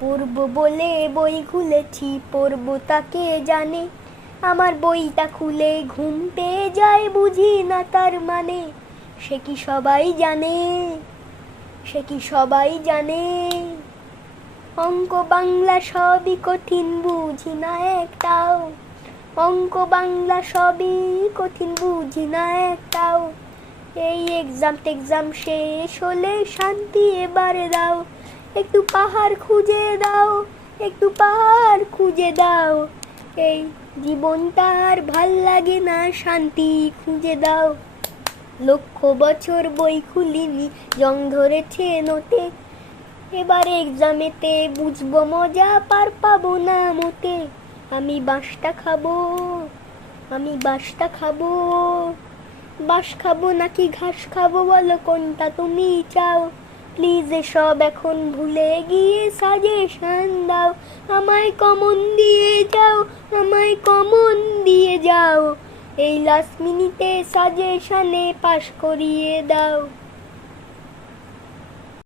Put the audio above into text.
পড়বো বলে বই খুলেছি, পড়বো তাকে জানে। আমার বইটা খুলে ঘুম পেয়ে যায়, বুঝি না তার মানে। সে কি সবাই জানে, সে কি সবাই জানে। অঙ্ক বাংলা সবই কঠিন, বুঝি না একটাও। অঙ্ক বাংলা সবই কঠিন, বুঝি না একটাও। এই এক্সাম শেষ হলে শান্তি এবারে দাও। একটু পাহাড় খুঁজে দাও, একটু পাহাড় খুঁজে দাও। এই জীবনটা আর ভাল লাগে না, শান্তি খুঁজে দাও। লক্ষ বছর বই খুলিনি, জং ধরেছে নোটে। এবার এক্সামেতে বুঝবো মজা, পার পাবো না মোটে। আমি বাঁশটা খাবো, আমি বাঁশটা খাবো। বাঁশ খাবো নাকি ঘাস খাবো, বলো কোনটা তুমি চাও। প্লিজ এসব এখন ভুলে গিয়ে সাজেশন দাও। আমায় কমন দিয়ে যাও, আমায় কমন দিয়ে যাও। এই লাস্ট মিনিটে সাজেশনে পাশ করিয়ে দাও।